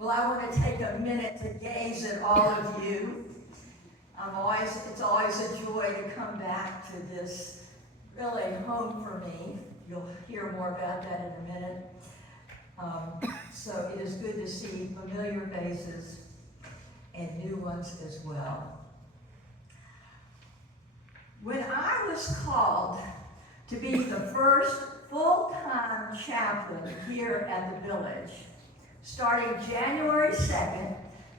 Well, I want to take a minute to gaze at all of you. It's always a joy to come back to this really home for me. You'll hear more about that in a minute. So it is good to see familiar faces and new ones as well. When I was called to be the first full-time chaplain here at the village, starting January 2nd,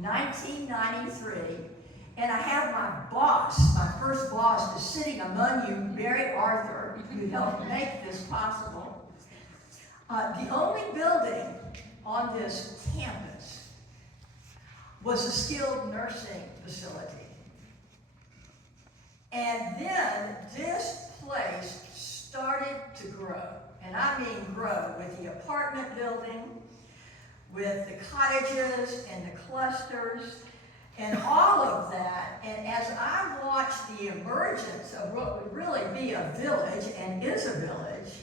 1993, and I have my first boss is sitting among you, Mary Arthur, who helped make this possible. The only building on this campus was a skilled nursing facility. And then this place started to grow, and I mean grow, with the apartment building, with the cottages and the clusters, and all of that. And as I watched the emergence of what would really be a village, and is a village,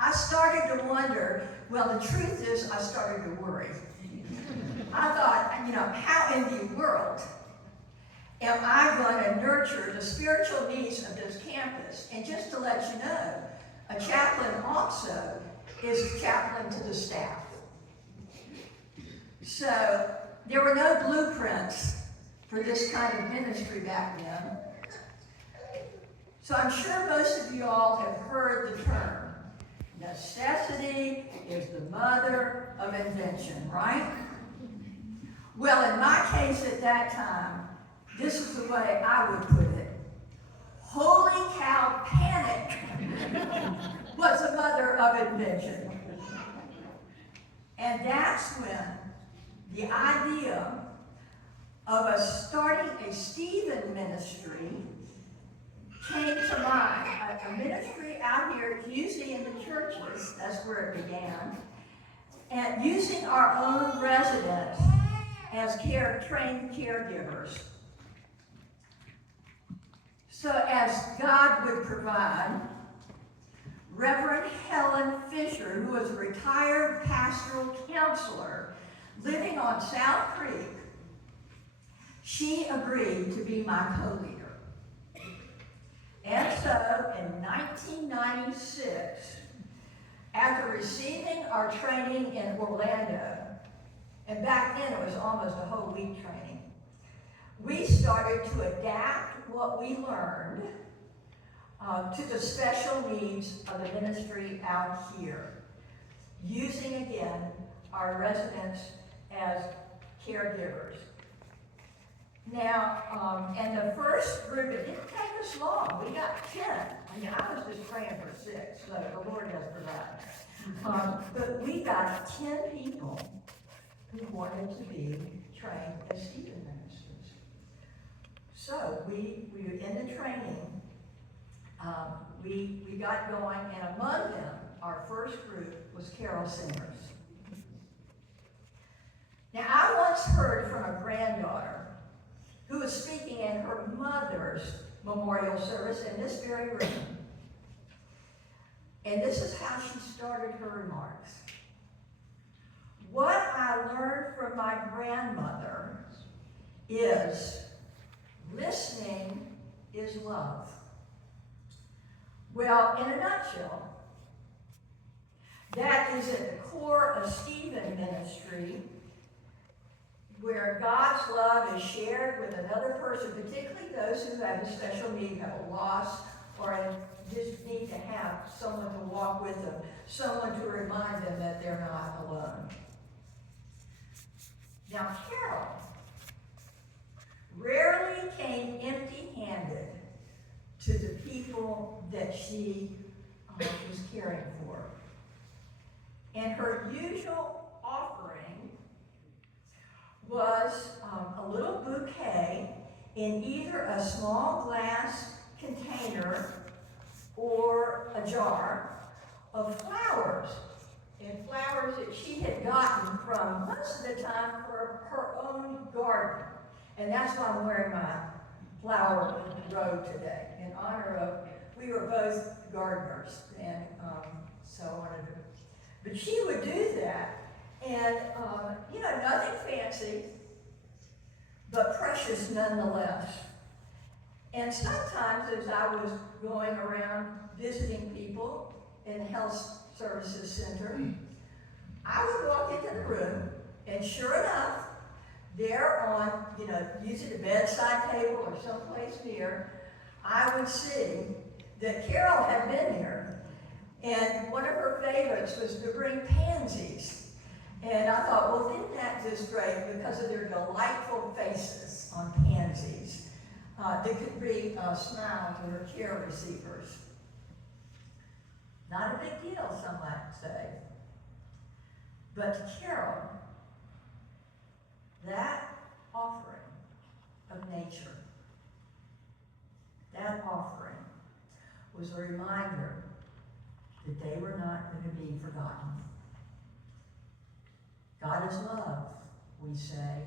I started to wonder, well, the truth is I started to worry. I thought, how in the world am I going to nurture the spiritual needs of this campus? And just to let you know, a chaplain also is chaplain to the staff. So there were no blueprints for this kind of ministry back then. So I'm sure most of you all have heard the term, necessity is the mother of invention, right? Well, in my case at that time, this is the way I would put it. Holy cow, panic was the mother of invention. And that's when the idea of us starting a Stephen ministry came to mind. A ministry out here, usually in the churches, that's where it began, and using our own residents as trained caregivers. So as God would provide, Reverend Helen Fisher, who was a retired pastoral counselor living on South Creek, she agreed to be my co-leader. And so in 1996, after receiving our training in Orlando, and back then it was almost a whole week training, we started to adapt what we learned to the special needs of the ministry out here, using again our residents as caregivers. Now, and the first group, it didn't take us long. We got 10. I was just praying for 6, so the Lord has provided. But we got 10 people who wanted to be trained as Stephen ministers. So we in the training, we got going, and among them, our first group was carol singers. Now, I once heard from a granddaughter who was speaking in her mother's memorial service in this very room. And this is how she started her remarks. What I learned from my grandmother is listening is love. Well, in a nutshell, that is at the core of Stephen ministry, where God's love is shared with another person, particularly those who have a special need, have a loss, or just need to have someone to walk with them, someone to remind them that they're not alone. Now, Carol rarely came empty-handed to the people that she was caring for. And her usual offering was a little bouquet in either a small glass container or a jar of flowers, and flowers that she had gotten from, most of the time, for her own garden. And that's why I'm wearing my flower robe today, in honor of, we were both gardeners, and so I wanted to. But she would do that, And, nothing fancy, but precious nonetheless. And sometimes as I was going around visiting people in the health services center, I would walk into the room, and sure enough, there on, usually the bedside table or someplace near, I would see that Carol had been there. And one of her favorites was to bring pansies. And I thought, well, isn't that just great because of their delightful faces on pansies that could bring a smile to her care receivers. Not a big deal, some might say. But to Carol, that offering of nature, that offering was a reminder that they were not going to be forgotten. God is love, we say,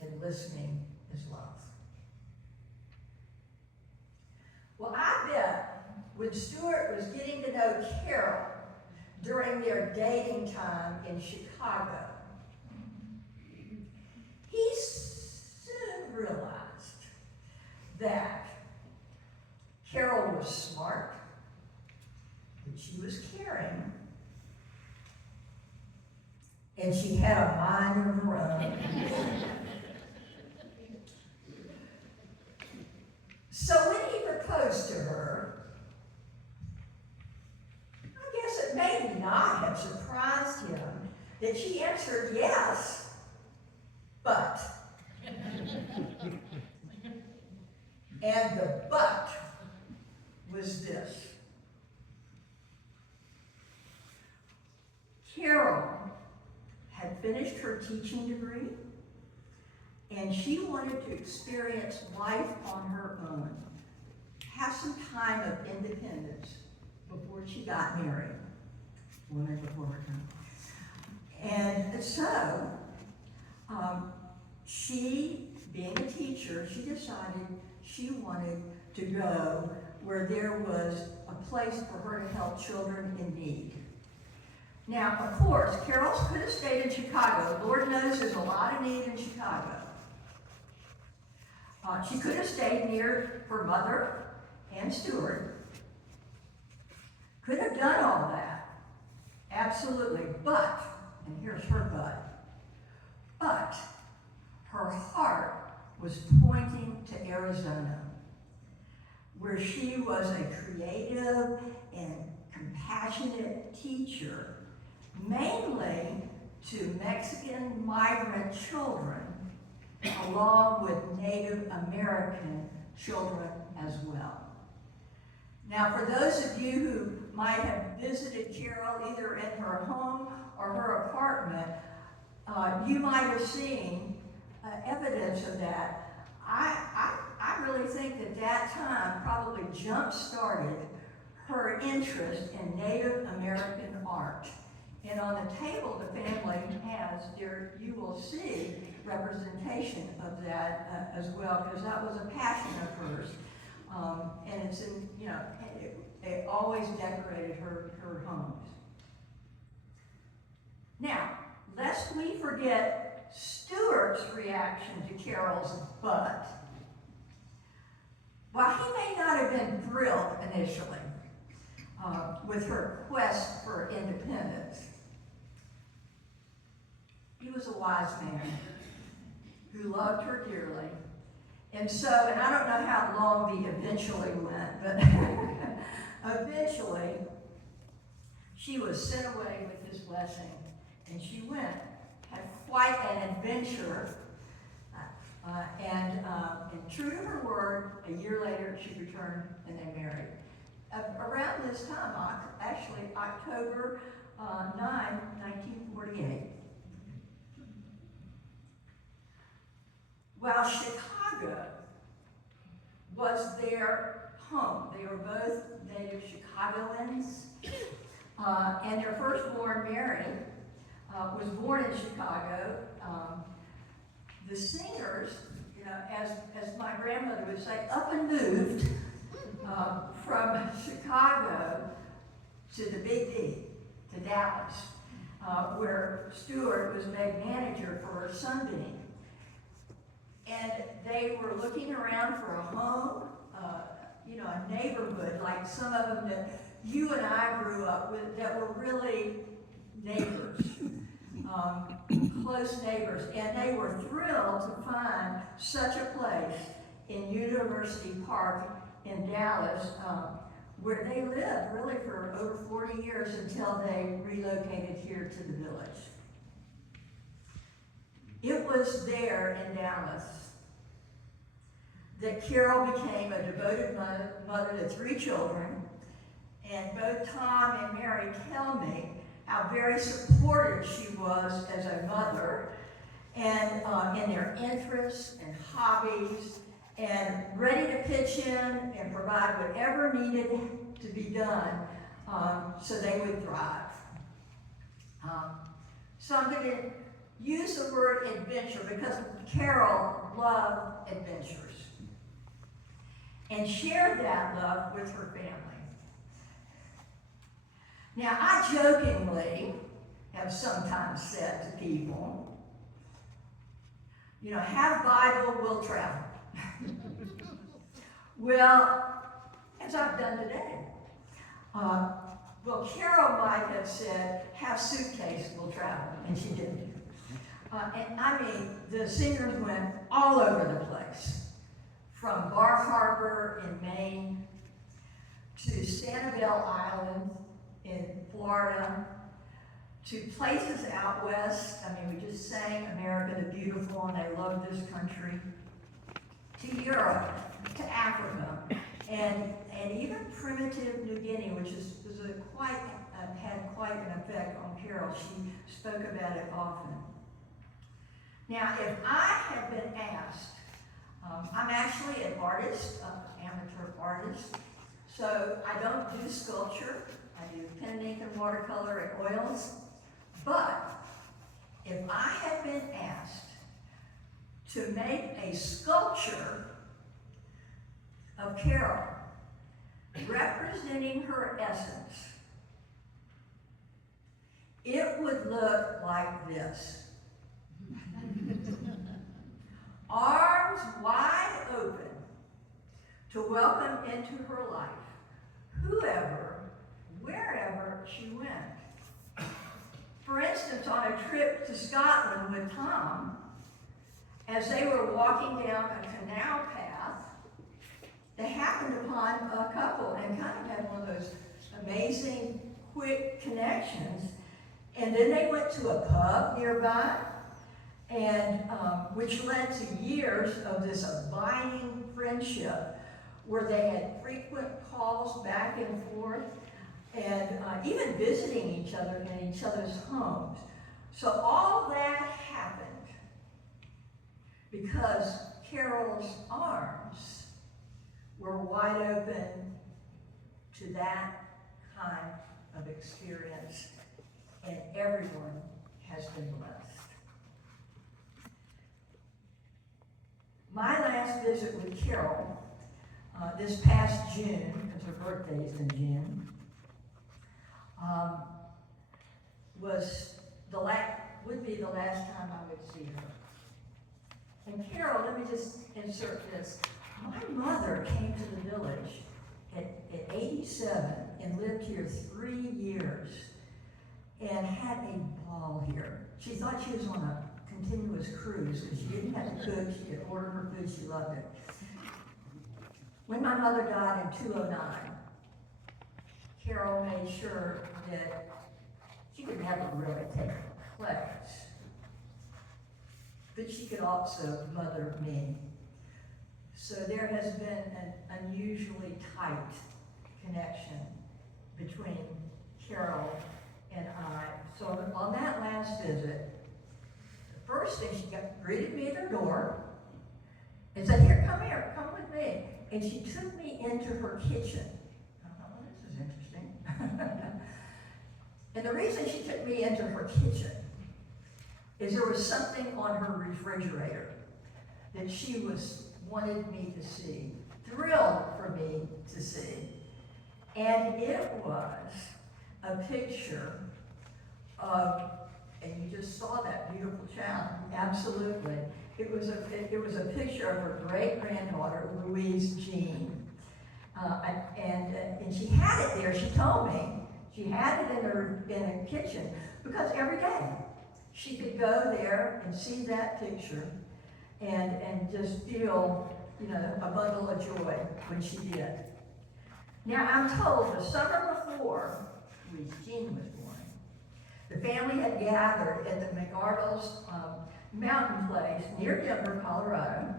and listening is love. Well, I bet when Stuart was getting to know Carol during their dating time in Chicago, he soon realized that Carol was smart, that she was caring, and she had a mind of her own. So when he proposed to her, I guess it may not have surprised him that she answered yes, but. And the but was this. Carol had finished her teaching degree, and she wanted to experience life on her own, have some time of independence before she got married, women before her time. And so, she, being a teacher, she decided she wanted to go where there was a place for her to help children in need. Now, of course, Carol could have stayed in Chicago. Lord knows there's a lot of need in Chicago. She could have stayed near her mother and Stuart. Could have done all that. Absolutely. But, and here's her but her heart was pointing to Arizona, where she was a creative and compassionate teacher, mainly to Mexican migrant children, along with Native American children as well. Now, for those of you who might have visited Carol either in her home or her apartment, you might have seen evidence of that. I really think that that time probably jump-started her interest in Native American art. And on the table the family has, there you will see representation of that as well, because that was a passion of hers. And it's in, it always decorated her homes. Now, lest we forget Stuart's reaction to Carol's but. While he may not have been thrilled initially with her quest for independence, he was a wise man who loved her dearly. And so, and I don't know how long the eventually went, but eventually she was sent away with his blessing, and she went, had quite an adventure, and true to her word, a year later she returned and they married. Around this time, actually October 9, 1948. While Chicago was their home, they were both native Chicagoans, and their firstborn, Mary, was born in Chicago. The singers, as my grandmother would say, up and moved from Chicago to the Big D, to Dallas. where Stuart was made manager for Sunbeam. And they were looking around for a home, a neighborhood, like some of them that you and I grew up with, that were really neighbors, close neighbors. And they were thrilled to find such a place in University Park in Dallas, where they lived really for over 40 years until they relocated here to the village. It was there in Dallas that Carol became a devoted mother to 3 children, and both Tom and Mary tell me how very supportive she was as a mother, and in their interests and hobbies, and ready to pitch in and provide whatever needed to be done so they would thrive. So I'm going to use the word adventure because Carol loved adventures and shared that love with her family. Now, I jokingly have sometimes said to people, have Bible, we'll travel. Well, as I've done today. Carol might have said, have suitcase, we'll travel, and she didn't. And I mean, the singers went all over the place, from Bar Harbor in Maine to Sanibel Island in Florida to places out west. I mean, we just sang America the Beautiful, and I love this country, to Europe, to Africa, and even primitive New Guinea, which had quite an effect on Carol. She spoke about it often. Now, if I had been asked, I'm actually an artist, amateur artist, so I don't do sculpture. I do pen, ink, and watercolor and oils. But if I had been asked to make a sculpture of Carol representing her essence, it would look like this. Arms wide open to welcome into her life whoever, wherever she went. For instance, on a trip to Scotland with Tom, as they were walking down a canal path, they happened upon a couple and kind of had one of those amazing quick connections. And then they went to a pub nearby, and which led to years of this abiding friendship where they had frequent calls back and forth and even visiting each other in each other's homes. So all that happened because Carol's arms were wide open to that kind of experience, and everyone has been blessed. My last visit with Carol, this past June, because her birthday is in June, would be the last time I would see her. And Carol, let me just insert this. My mother came to the village at 87 and lived here 3 years and had a ball here. She thought she was on a continuous cruise because she didn't have to cook, she could order her food, she loved it. When my mother died in 2009, Carol made sure that she could never really take a pledge, but she could also mother me. So there has been an unusually tight connection between Carol and I. So on that last visit, the first thing she greeted me at her door and said, here, come with me. And she took me into her kitchen. I thought, well, this is interesting. And the reason she took me into her kitchen is there was something on her refrigerator that she wanted me to see, thrilled for me to see. And it was a picture And you just saw that beautiful child, absolutely. It was a picture of her great-granddaughter, Louise Jean. And she had it there, she told me. She had it in her kitchen, because every day she could go there and see that picture and just feel, a bundle of joy when she did. Now, I'm told the summer before Louise Jean was born, the family had gathered at the McArdles mountain place near Denver, Colorado,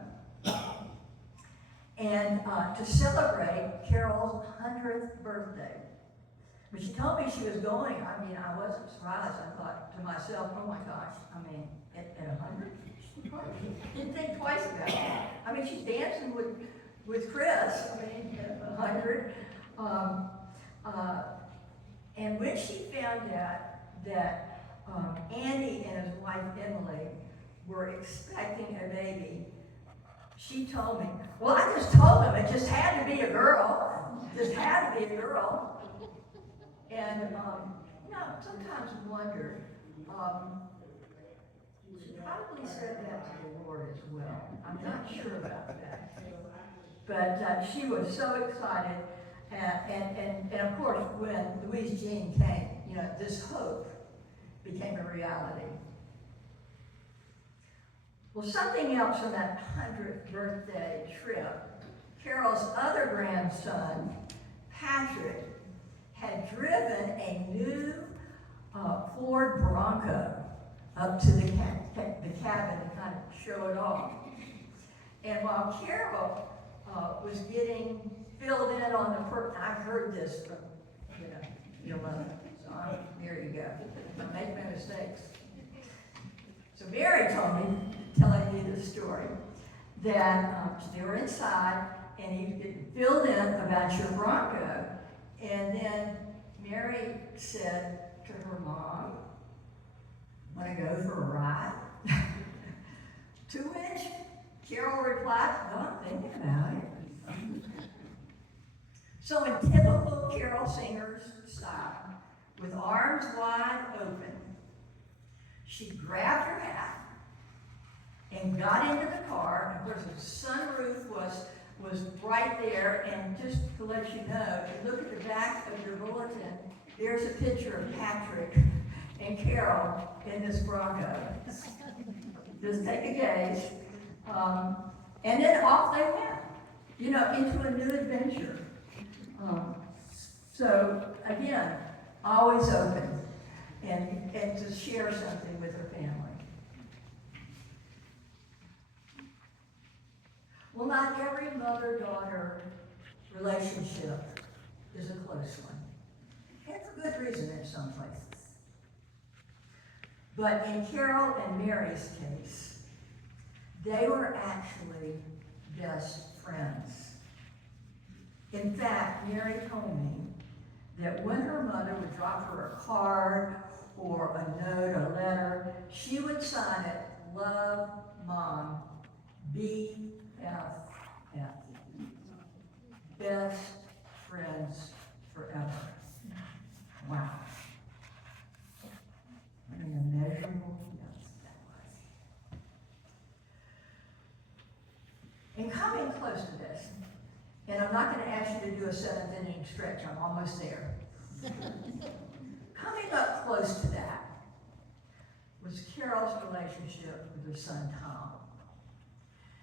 and to celebrate Carol's 100th birthday. When she told me she was going, I wasn't surprised. I thought to myself, oh my gosh, at 100? She probably didn't think twice about it. She's dancing with Chris, at 100. And when she found out that Andy and his wife Emily were expecting a baby, she told me, well, I just told them it just had to be a girl. Just had to be a girl. And, sometimes wondered, she probably said that to the Lord as well. I'm not sure about that. But she was so excited. And of course, when Louise Jean came, this hope became a reality. Well, something else from that 100th birthday trip, Carol's other grandson, Patrick, had driven a new Ford Bronco up to the cabin to kind of show it off. And while Carol was getting filled in on the I heard this from, your mother, so there you go. I make no mistakes. So Mary told me, telling me the story, that they were inside and he get filled in about your Bronco. And then Mary said to her mom, want to go for a ride? To which Carol replied, no, I'm thinking about it. So in typical Carol Singer's style, with arms wide open, she grabbed her hat and got into the car. And of course, the sunroof was right there. And just to let you know, if you look at the back of your bulletin, there's a picture of Patrick and Carol in this Bronco. Just take a gaze. And then off they went, into a new adventure. So again, always open and to share something with her family. Well, not every mother-daughter relationship is a close one. And for good reason in some places. But in Carol and Mary's case, they were actually best friends. In fact, Mary told me that when her mother would drop her a card or a note, a letter, she would sign it, Love, Mom, BFF. Best friends forever. Wow. What an immeasurable gift that was. And coming close to this, and I'm not going to ask you to do a seventh inning stretch, I'm almost there. Coming up close to that was Carol's relationship with her son Tom.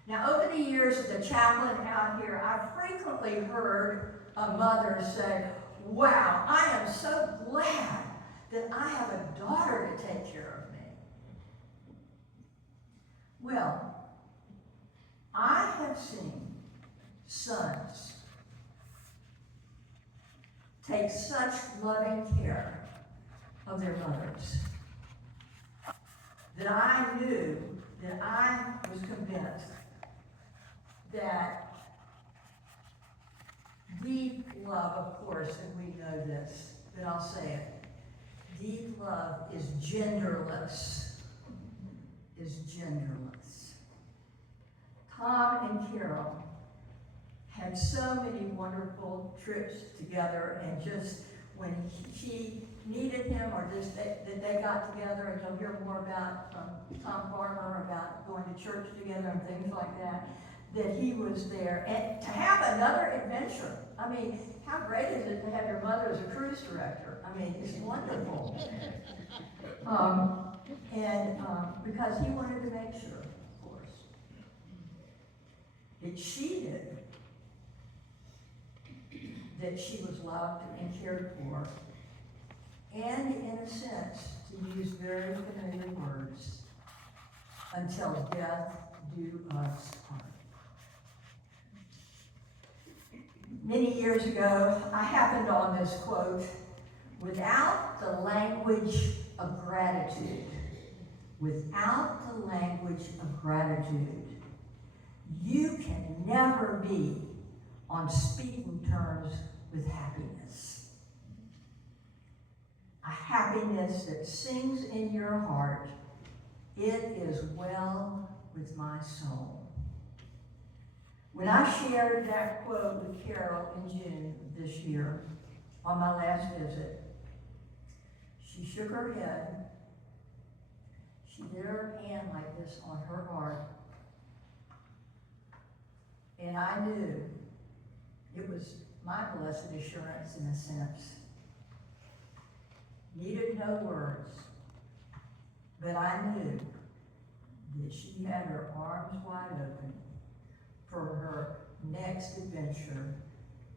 Now, over the years as a chaplain out here, I've frequently heard a mother say, wow, I am so glad that I have a daughter to take care of me. Well, I have seen sons take such loving care of their mothers that I knew, that I was convinced that deep love, of course, and we know this, but I'll say it, deep love is genderless, Tom and Carol had so many wonderful trips together, and just when needed him, or just that they got together, and you'll hear more about from Tom Farmer about going to church together and things like that, that he was there. And to have another adventure, I mean, how great is it to have your mother as a cruise director? I mean, it's wonderful. Because he wanted to make sure, of course, that she did, that she was loved and cared for, and in a sense, to use very familiar words, until death do us part. Many years ago, I happened on this quote: without the language of gratitude, without the language of gratitude, you can never be on speaking terms with happiness. A happiness that sings in your heart, "It is well with my soul." When I shared that quote with Carol in June of this year, on my last visit, she shook her head. She did her hand like this on her heart. And I knew it was my blessed assurance, in a sense. Needed no words, but I knew that she had her arms wide open for her next adventure,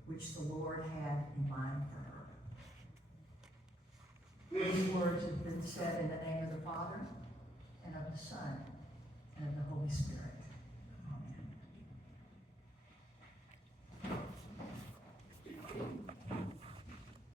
which the Lord had in mind for her. These words have been said in the name of the Father, and of the Son, and of the Holy Spirit.